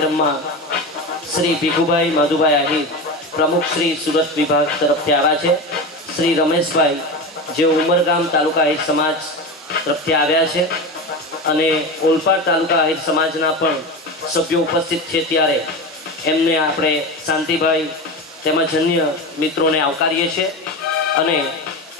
કાર્યક્રમમાં શ્રી ભીખુભાઈ માધુભાઈ આહિર પ્રમુખ શ્રી સુરત વિભાગ તરફથી આવ્યા છે, શ્રી રમેશભાઈ જે ઉમરગામ તાલુકા આહિર સમાજ તરફથી આવ્યા છે અને ઓલપાડ તાલુકા આહિર સમાજના પણ સભ્યો ઉપસ્થિત છે, ત્યારે એમને આપણે શાંતિભાઈ તેમજ અન્ય મિત્રોને આવકારીએ છીએ અને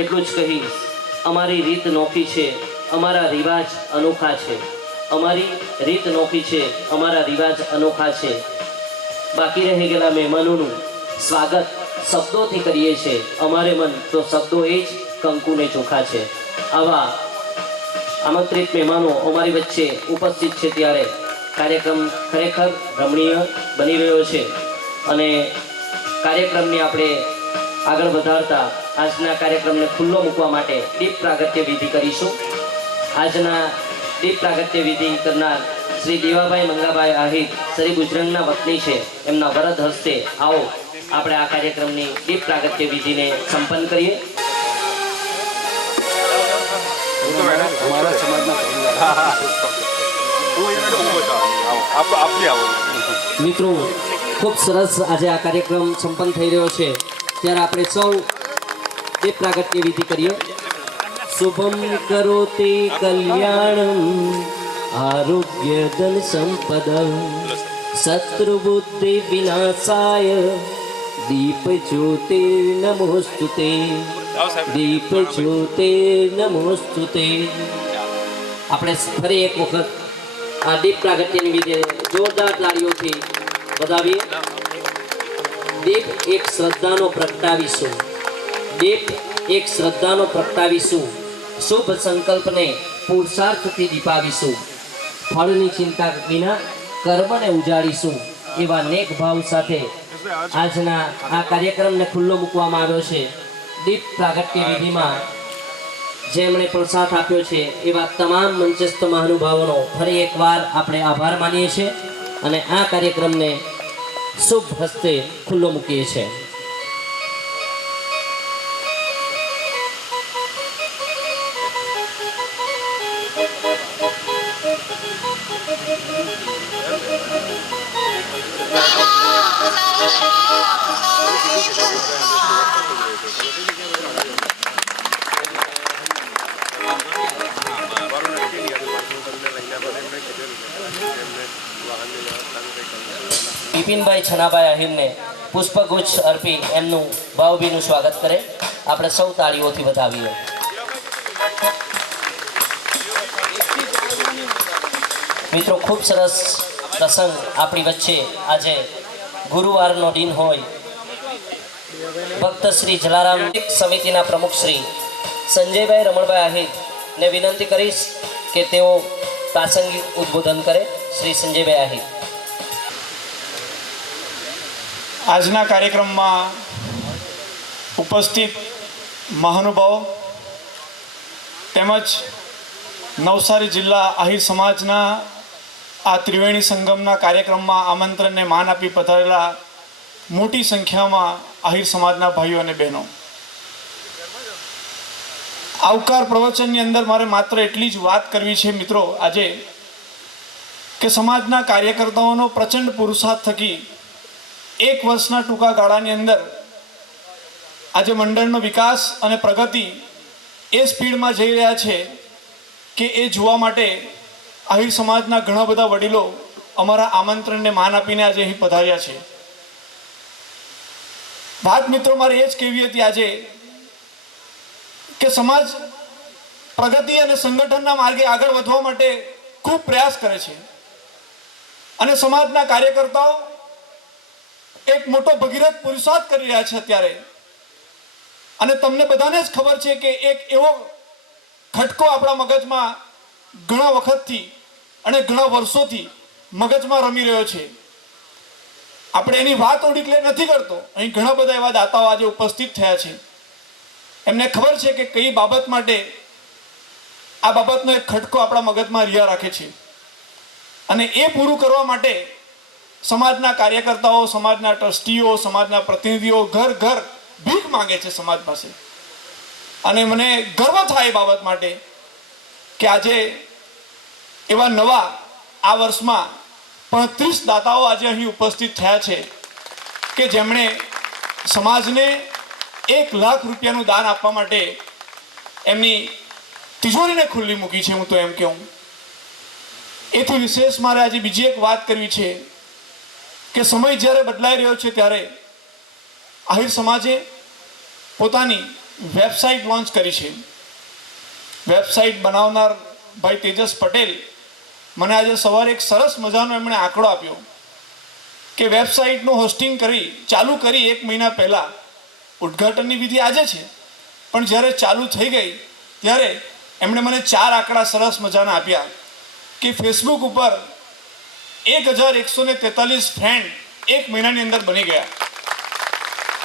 એટલું જ કહીશ, અમારી રીત નોખી છે, અમારા રિવાજ અનોખા છે, અમારી રીત નોખી છે, અમારા રિવાજ અનોખા છે. બાકી રહી ગયેલા મહેમાનોનું સ્વાગત શબ્દોથી કરીએ છીએ, અમારે મન તો શબ્દો એ જ કંકુને ચોખા છે. આવા આમંત્રિત મહેમાનો અમારી વચ્ચે ઉપસ્થિત છે, ત્યારે કાર્યક્રમ ખરેખર રમણીય બની રહ્યો છે અને કાર્યક્રમની આપણે આગળ વધારતા આજના કાર્યક્રમને ખુલ્લો મૂકવા માટે દીપ પ્રાગટ્ય વિધિ કરીશું. આજના દીપ પ્રાગટ્ય વિધિ કરનાર શ્રી દેવાભાઈ મંગાભાઈ આહિર શ્રી ગુજરાતના વતની છે, એમના વરદ હસ્તે આવો આપણે આ કાર્યક્રમની દીપ પ્રાગટ્ય વિધિને સંપન્ન કરીએ. મિત્રો, ખૂબ સરસ આજે આ કાર્યક્રમ સંપન્ન થઈ રહ્યો છે, ત્યારે આપણે સૌ દીપ પ્રાગટ્ય વિધિ કરીએ. શુભમ કરોતિ કલ્યાણમ આરોગ્ય ધન સંપદમ શત્રુ બુદ્ધિ વિનાશાય દીપ જ્યોતિ નમોસ્તુતે દીપ જ્યોતિ નમોસ્તુતે. આપણે ફરી એક વખત આ દીપ પ્રાગટ્યની વિધિ જોરદાર તાળીઓથી વધાવીએ. દીપ એક શ્રદ્ધાનો પ્રગટાવીશું, દીપ એક શ્રદ્ધાનો પ્રગટાવીશું, શુભ સંકલ્પને પુરુષાર્થથી દીપાવીશું, ફળની ચિંતા વિના કર્મને ઉજાડીશું. એવા નેક ભાવ સાથે આજના આ કાર્યક્રમને ખુલ્લો મૂકવામાં આવ્યો છે. દીપ પ્રાગટ્ય વિધિમાં જેમણે પણ સાથ આપ્યો છે એવા તમામ મંચસ્થ મહાનુભાવોનો ફરી એકવાર આપણે આભાર માનીએ છીએ અને આ કાર્યક્રમને શુભ હસ્તે ખુલ્લો મૂકીએ છીએ. બિપિનભાઈ છનાભાઈ આહિરને પુષ્પગુચ્છ અર્પી એમનું ભાવભીનું સ્વાગત કરે. આપણે સૌ તાળીઓથી વધાવીએ. મિત્રો, ખૂબ સરસ પ્રસંગ આપણી વચ્ચે આજે ગુરુવારનો દિન હોય. ભક્ત શ્રી જલારામ સમિતિના પ્રમુખ શ્રી સંજયભાઈ રમણભાઈ આહિરને વિનંતી કરીશ કે તેઓ પ્રાસંગિક ઉદ્બોધન કરે. શ્રી સંજયભાઈ આહિર. આજના કાર્યક્રમમાં ઉપસ્થિત મહાનુભાવો તેમજ નવસારી જિલ્લા આહિર સમાજના આ ત્રિવેણી સંગમના કાર્યક્રમમાં આમંત્રણને માન આપી પધારેલા મોટી સંખ્યામાં આહિર સમાજના ભાઈઓ અને બહેનો, આવકાર પ્રવચનની અંદર મારે માત્ર એટલી જ વાત કરવી છે મિત્રો આજે કે સમાજના કાર્યકર્તાઓનો પ્રચંડ પુરુષાર્થ થકી એક વર્ષના ટૂંકા ગાળાની અંદર આજે મંડળનો વિકાસ અને પ્રગતિ એ સ્પીડમાં જઈ રહ્યા છે કે એ જોવા માટે આહિર સમાજના ઘણા બધા વડીલો અમારા આમંત્રણને માન આપીને આજે અહીં પધાર્યા છે. વાત મિત્રો મારે એ જ કહેવી હતી આજે કે સમાજ પ્રગતિ અને સંગઠનના માર્ગે આગળ વધવા માટે ખૂબ પ્રયાસ કરે છે અને સમાજના કાર્યકર્તાઓ એક મોટો ભગીરથ પુરુષાર્થ કરી રહ્યા છે અત્યારે. અને તમને બધાને જ ખબર છે કે એક એવો ખટકો આપણા મગજમાં ઘણા વખતથી અને ઘણા વર્ષોથી મગજમાં રમી રહ્યો છે. આપણે એની વાત ઓડિક્લેર નથી કરતો. અહીં ઘણા બધા એવા દાતાઓ આજે ઉપસ્થિત થયા છે, એમને ખબર છે કે કઈ બાબત માટે આ બાબતનો એક ખટકો આપણા મગજમાં રહ્યા રાખે છે અને એ પૂરું કરવા માટે સમાજના કાર્યકર્તાઓ, સમાજના ટ્રસ્ટીઓ, સમાજના પ્રતિનિધિઓ ઘર ઘર ભીખ માંગે છે સમાજ પાસે. અને મને ગર્વ થાય એ બાબત માટે કે આજે એવા નવા આ વર્ષમાં 35 દાતાઓ આજે અહીં ઉપસ્થિત થયા છે કે જેમણે સમાજને 1 લાખ રૂપિયાનું દાન આપવા માટે એમની તિજોરીને ખુલ્લી મૂકી છે. હું તો એમ કહું એથી વિશેષ મારે આજે બીજી એક વાત કરવી છે કે સમય જ્યારે બદલાઈ રહ્યો છે ત્યારે આહિર સમાજે પોતાની વેબસાઇટ લોન્ચ કરી છે. વેબસાઇટ બનાવનાર ભાઈ તેજસ પટેલ મને આજે સવારે એક સરસ મજાનો એમણે આંકડો આપ્યો કે વેબસાઇટનું હોસ્ટિંગ ચાલુ કરી 1 મહિના પહેલાં, ઉદ્ઘાટનની વિધિ આજે છે પણ જ્યારે ચાલુ થઈ ગઈ ત્યારે એમણે મને 4 આંકડા સરસ મજાના આપ્યા કે ફેસબુક ઉપર 1143 ફ્રેન્ડ 1 મહિનાની અંદર બની ગયા.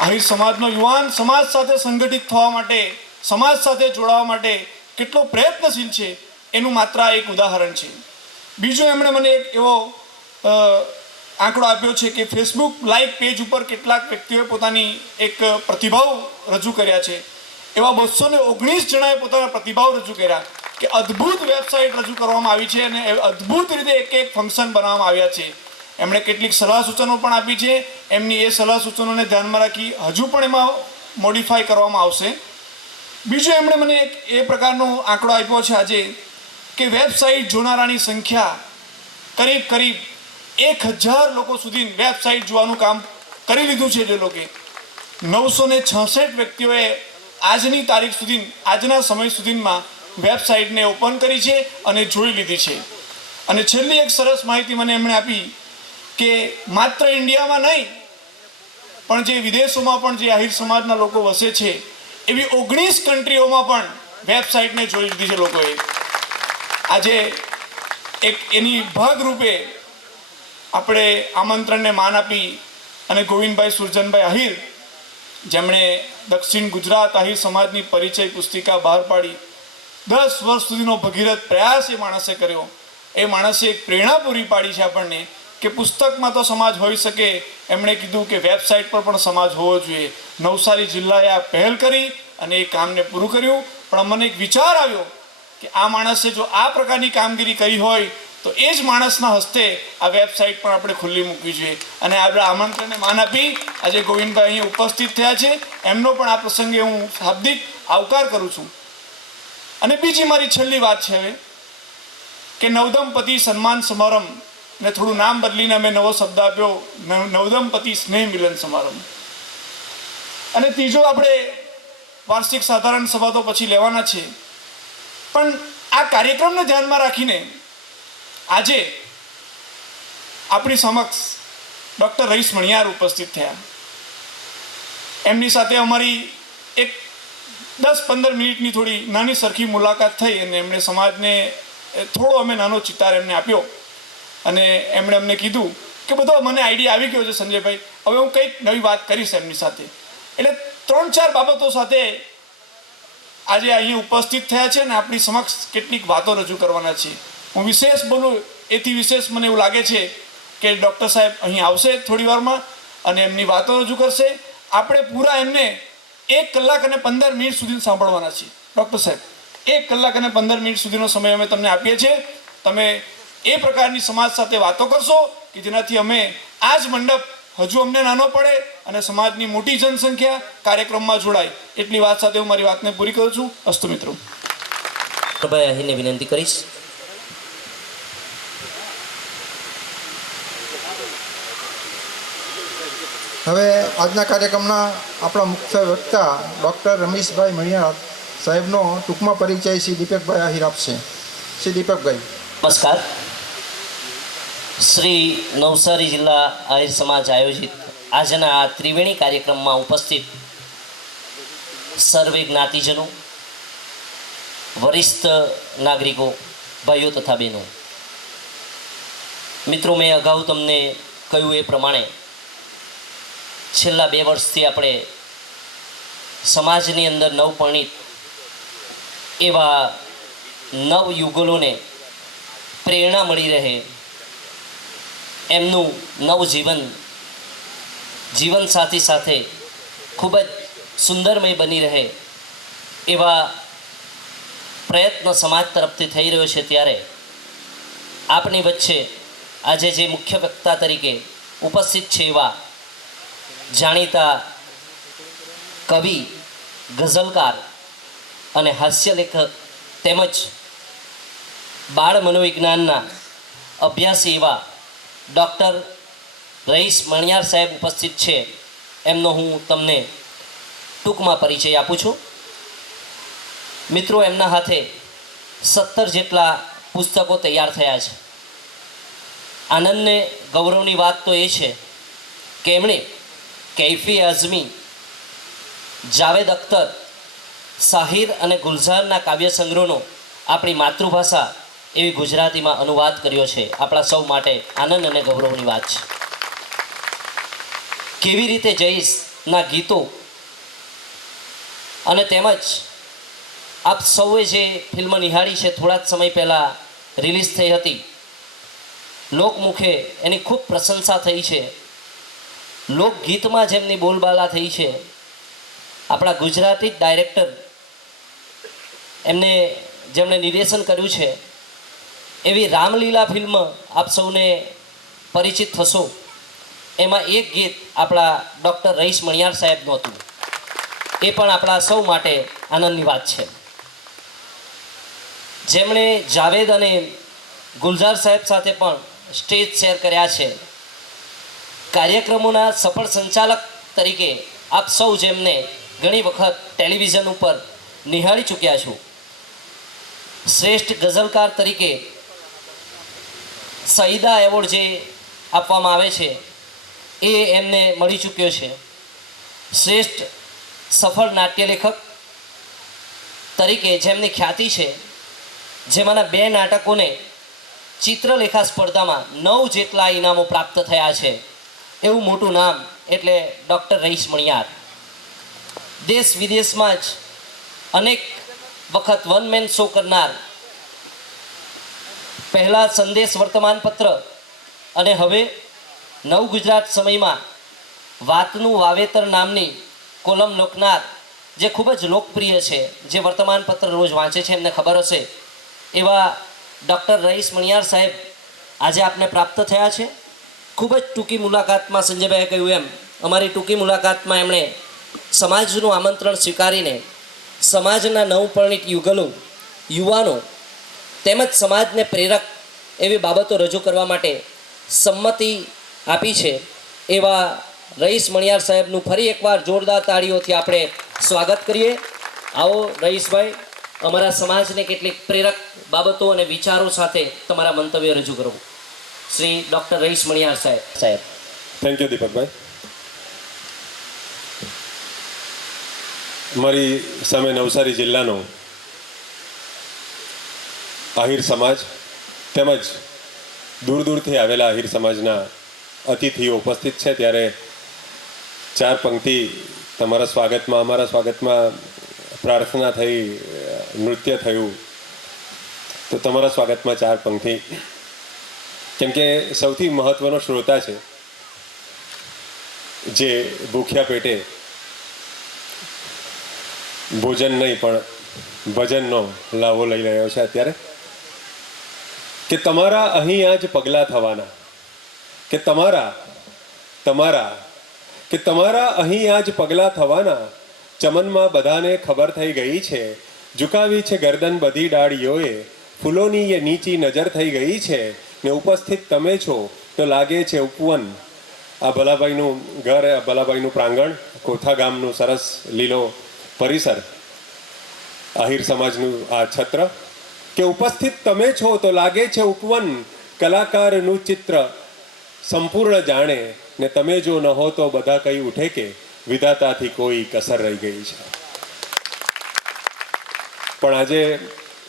આહિર સમાજનો યુવાન સમાજ સાથે સંગઠિત થવા માટે, સમાજ સાથે જોડાવા માટે કેટલો પ્રયત્નશીલ છે એનું માત્ર એક ઉદાહરણ છે. બીજું એમણે મને એક એવો આંકડો આપ્યો છે કે ફેસબુક લાઈવ પેજ ઉપર કેટલાક વ્યક્તિઓએ પોતાની એક પ્રતિભાવ રજૂ કર્યા છે. એવા 219 જણાએ પોતાના પ્રતિભાવ રજૂ કર્યા કે અદ્ભુત વેબસાઇટ રજૂ કરવામાં આવી છે અને અદ્ભુત રીતે એક ફંક્શન બનાવવામાં આવ્યા છે. એમણે કેટલીક સલાહ સૂચનો પણ આપી છે. એમની એ સલાહ સૂચનોને ધ્યાનમાં રાખી હજુ પણ એમાં મોડિફાઈ કરવામાં આવશે. બીજું એમણે મને એક એ પ્રકારનો આંકડો આપ્યો છે આજે કે વેબસાઇટ જોનારાની સંખ્યા કરીબ 1000 લોકો સુધી વેબસાઇટ જોવાનું કામ કરી લીધું છે. જે લોકોએ 966 વ્યક્તિઓએ આજની તારીખ સુધી, આજના સમય સુધીમાં વેબસાઇટને ઓપન કરી છે અને જોઈ લીધી છે. અને છેલ્લી એક સરસ માહિતી મને એમણે આપી કે માત્ર ઇન્ડિયામાં નહીં પણ જે વિદેશોમાં પણ જે આહિર સમાજના લોકો વસે છે એવી 19 કન્ટ્રીઓમાં પણ વેબસાઇટને જોઈ લીધી છે લોકોએ. આજે એક એની ભાગરૂપે આપણે આમંત્રણને માન આપી અને ગોવિંદભાઈ સુરજનભાઈ આહિર, જેમણે દક્ષિણ ગુજરાત આહિર સમાજની પરિચય પુસ્તિકા બહાર પાડી, 10 વર્ષ સુધીનો ભગીરથ પ્રયાસ એ માણસે કર્યો. એ માણસે એક પ્રેરણા પૂરી પાડી છે આપણને કે પુસ્તકમાં તો સમાજ હોઈ શકે. એમણે કીધું કે વેબસાઇટ પર પણ સમાજ હોવો જોઈએ. નવસારી જિલ્લાએ આ પહેલ કરી અને એ કામને પૂરું કર્યું. પણ મને એક વિચાર આવ્યો કે આ માણસે જો આ પ્રકારની કામગીરી કરી હોય તો એ જ માણસના હસ્તે આ વેબસાઇટ પણ આપણે ખુલ્લી મૂકવી જોઈએ. અને આપણે આમંત્રણને માન આપી આજે ગોવિંદભાઈ અહીં ઉપસ્થિત થયા છે. એમનો પણ આ પ્રસંગે હું શાબ્દિક આવકાર કરું છું. અને બીજી મારી છેલ્લી વાત છે હવે કે નવદંપતિ સન્માન સમારંભ, ને થોડું નામ બદલીને અમે નવો શબ્દ આપ્યો નવદંપતિ સ્નેહ મિલન સમારંભ. અને ત્રીજો આપણે વાર્ષિક સાધારણ સભા તો પછી લેવાના છે, પણ આ કાર્યક્રમને ધ્યાનમાં રાખીને આજે આપણી સમક્ષ ડૉક્ટર રઈસ મણિયાર ઉપસ્થિત થયા. એમની સાથે અમારી એક 10-15 મિનિટની થોડી નાની સરખી મુલાકાત થઈ અને એમણે સમાજને થોડો અમે નાનો ચિતાર એમને આપ્યો. અને એમણે અમને કીધું કે બધો મને આઈડિયા આવી ગયો છે સંજયભાઈ, હવે હું કંઈક નવી વાત કરીશ એમની સાથે. એટલે 3-4 બાબતો સાથે આજે અહીં ઉપસ્થિત થયા છે અને આપણી સમક્ષ કેટલીક વાતો રજૂ કરવાના છે. હું વિશેષ બોલું એથી વિશેષ મને એવું લાગે છે કે ડૉક્ટર સાહેબ અહીં આવશે થોડી વારમાં અને એમની વાતો રજૂ કરશે. આપણે પૂરા એમને 1 કલાક અને 15 મિનિટ સુધી સાંભળવાના છીએ. ડૉક્ટર સાહેબ 1 કલાક અને 15 મિનિટ સુધીનો સમય અમે તમને આપીએ છીએ. તમે એ પ્રકારની સમાજ સાથે વાતો કરશો કે જેનાથી અમે આ જ મંડપ હજુ અમને નાનો પડે અને સમાજની મોટી જનસંખ્યા કાર્યક્રમમાં જોડાય. એટલી વાત સાથે હું મારી વાતને પૂરી કરું છું. અસ્તુ મિત્રો. ભાઈ આહિરને વિનંતી કરીશ. હવે આજના કાર્યક્રમના આપણા મુખ્ય વક્તા ડૉક્ટર રમેશભાઈ મણિયાર સાહેબનો ટૂંકમાં પરિચય શ્રી દીપકભાઈ આહિર આપશે. શ્રી દીપકભાઈ. નમસ્કાર. શ્રી નવસારી જિલ્લા આહિર સમાજ આયોજિત આજના આ ત્રિવેણી કાર્યક્રમમાં ઉપસ્થિત સર્વે જ્ઞાતિજનો, વરિષ્ઠ નાગરિકો, ભાઈઓ તથા બહેનો, મિત્રો, મેં અગાઉ તમને કહ્યું એ પ્રમાણે છેલ્લા 2 વર્ષથી આપણે સમાજની અંદર નવપરિણીત એવા નવયુગલોને પ્રેરણા મળી રહે, એમનું જીવનસાથી સાથે ખૂબ જ સુંદરમય બની રહે એવા પ્રયત્ન સમાજ તરફથી થઈ રહ્યો છે. ત્યારે આપની વચ્ચે આજે જે મુખ્ય વક્તા તરીકે ઉપસ્થિત છે એવા જાણીતા કવિ, ગઝલકાર અને હાસ્યલેખક તેમજ બાળ મનોવિજ્ઞાનના અભ્યાસી એવા ડૉક્ટર રઈસ મણિયાર સાહેબ ઉપસ્થિત છે. એમનો હું તમને ટૂંકમાં પરિચય આપું છું. મિત્રો, એમના હાથે 17 જેટલા પુસ્તકો તૈયાર થયા છે. આનંદને ગૌરવની વાત તો એ છે કે એમણે કૈફી આઝમી, જાવેદ અખ્તર, સાહિર અને ગુલઝારના કાવ્ય સંગ્રહનો આપણી માતૃભાષા એવી ગુજરાતીમાં અનુવાદ કર્યો છે. આપણા સૌ માટે આનંદ અને ગૌરવની વાત છે. કેવી રીતે જઈશના ગીતો અને તેમજ આપ સૌએ જે ફિલ્મ નિહાળી છે, થોડા જ સમય પહેલાં રિલીઝ થઈ હતી, લોકમુખે એની ખૂબ પ્રશંસા થઈ છે. લોકગીતમાં જેમની બોલબાલા થઈ છે, આપણા ગુજરાતી ડાયરેક્ટર જેમણે નિર્દેશન કર્યું છે એવી રામલીલા ફિલ્મ આપ સૌને પરિચિત થશો. એમાં એક ગીત આપણા ડૉક્ટર રઈસ મણિયાર સાહેબનું હતું. એ પણ આપણા સૌ માટે આનંદની વાત છે. જેમણે જાવેદ અને ગુલઝાર સાહેબ સાથે પણ સ્ટેજ શેર કર્યા છે. કાર્યક્રમોના સફળ સંચાલક તરીકે આપ સૌ જેમને ઘણી વખત ટેલિવિઝન ઉપર નિહાળી ચૂક્યા છો. શ્રેષ્ઠ ગઝલકાર તરીકે સઈદા એવોર્ડ જે આપવામાં આવે છે એ એમને મળી ચૂક્યો છે. શ્રેષ્ઠ સફળ નાટ્યલેખક તરીકે જેમની ખ્યાતિ છે, જેમાંના 2 નાટકોને ચિત્રલેખા સ્પર્ધામાં 9 જેટલા ઇનામો પ્રાપ્ત થયા છે, એવું મોટું નામ એટલે ડૉક્ટર રઈસ મણિયાર. દેશ વિદેશમાં જ અનેક વખત વન મેન શો કરનાર, પહેલાં સંદેશ વર્તમાનપત્ર અને હવે નવ ગુજરાત સમયમાં વાતનું વાવેતર નામની કોલમ લખનાર, જે ખૂબ જ લોકપ્રિય છે, જે વર્તમાનપત્ર રોજ વાંચે છે એમને ખબર હશે, એવા ડૉક્ટર રઈસ મણિયાર સાહેબ આજે આપને પ્રાપ્ત થયા છે. ખૂબ જ ટૂંકી મુલાકાતમાં, સંજયભાઈએ કહ્યું એમ, અમારી ટૂંકી મુલાકાતમાં એમણે સમાજનું આમંત્રણ સ્વીકારીને સમાજના નવપરિણીત યુવાનો તેમજ સમાજને પ્રેરક એવી બાબતો રજૂ કરવા માટે સંમતિ આપી છે. એવા રઈસ મણિયાર સાહેબનું ફરી એકવાર જોરદાર તાળીઓથી આપણે સ્વાગત કરીએ. આવો રઈસભાઈ, અમારા સમાજને કેટલીક પ્રેરક બાબતો અને વિચારો સાથે તમારા મંતવ્ય રજૂ કરો. શ્રી ડૉક્ટર રઈસ મણિયાર સાહેબ. થેન્ક યુ દીપકભાઈ. મારી સામે નવસારી જિલ્લાનો આહિર સમાજ તેમજ દૂર દૂરથી આવેલા આહિર સમાજના અતિથિઓ ઉપસ્થિત છે. ત્યારે 4 પંક્તિ તમારા સ્વાગતમાં, અમારા સ્વાગતમાં પ્રાર્થના થઈ, નૃત્ય થયું, તો તમારા સ્વાગતમાં 4 પંક્તિ. કેમ કે સૌથી મહત્ત્વનો શ્રોતા છે જે ભૂખ્યા પેટે ભોજન નહીં પણ ભજનનો લાવો લઈ રહ્યો છે અત્યારે, કે તમારા અહીં આજ પગલાં થવાના, કે તમારા અહીં આજ પગલાં થવાના, ચમનમાં બધાને ખબર થઈ ગઈ છે, ઝુકાવી છે ગરદન બધી ડાળીઓએ, ફૂલોની એ નીચી નજર થઈ ગઈ છે, ને ઉપસ્થિત તમે છો તો લાગે છે ઉપવન. આ ભલાભાઈનું ઘર, આ ભલાભાઈનું પ્રાંગણ, કોથા ગામનું સરસ લીલો પરિસર, આહિર સમાજનું આ છત્ર, કે ઉપસ્થિત તમે છો તો લાગે છે ઉપવન, કલાકારનું ચિત્ર સંપૂર્ણ જાણે, ને તમે જો ન હો તો બધા કહી ઉઠે કે વિધાતાથી કોઈ કસર રહી ગઈ છે. પણ આજે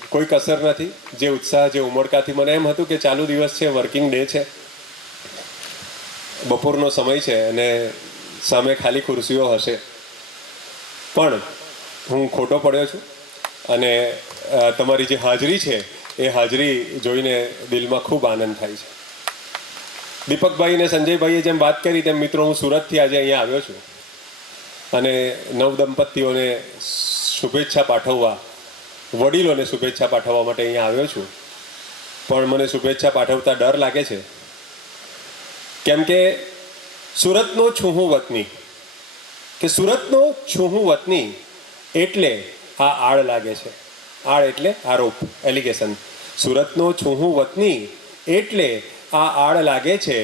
કોઈ કસર નથી. જે ઉત્સાહ, જે ઉમળકાથી, મને એમ હતું કે ચાલુ દિવસ છે, વર્કિંગ ડે છે, બપોરનો સમય છે અને સામે ખાલી ખુરશીઓ હશે, પણ હું ખોટો પડ્યો છું અને તમારી જે હાજરી છે એ હાજરી જોઈને દિલમાં ખૂબ આનંદ થાય છે. દીપકભાઈ અને સંજયભાઈએ જેમ વાત કરી તેમ મિત્રો, હું સુરતથી આજે અહીંયા આવ્યો છું અને નવદંપતીઓને શુભેચ્છા પાઠવવા, વડીલોને શુભેચ્છા પાઠવવા માટે અહીંયા આવ્યો છું. પણ મને શુભેચ્છા પાઠવતા ડર લાગે છે કેમ કે સુરતનો છું હું વતની, કે સુરતનો છું હું વતની એટલે આ આડ લાગે છે. આડ એટલે આરોપ, એલિગેશન. સુરતનો છું હું વતની એટલે આ આડ લાગે છે.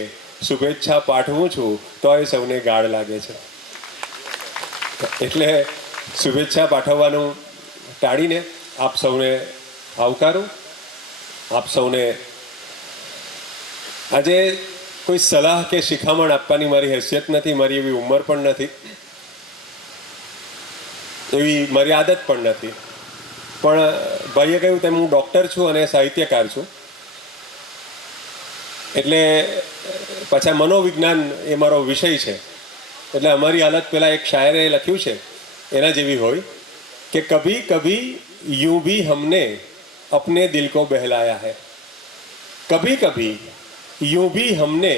શુભેચ્છા પાઠવું છું તોય સૌને ગાળ લાગે છે. એટલે શુભેચ્છા પાઠવવાનું ટાળીને આપ સૌને આવકારું. આપ સૌને આજે કોઈ સલાહ કે શિખામણ આપવાની મારી હેસિયત નથી, મારી એવી ઉંમર પણ નથી, એવી મારી આદત પણ નથી. પણ ભાઈએ કહ્યું તેમ હું ડૉક્ટર છું અને સાહિત્યકાર છું, એટલે પાછા મનોવિજ્ઞાન એ મારો વિષય છે. એટલે અમારી હાલત પહેલાં એક શાયરે લખ્યું છે એના જેવી હોય કે કભી કભી यूं भी हमने अपने दिल को बहलाया है, कभी कभी यूं भी हमने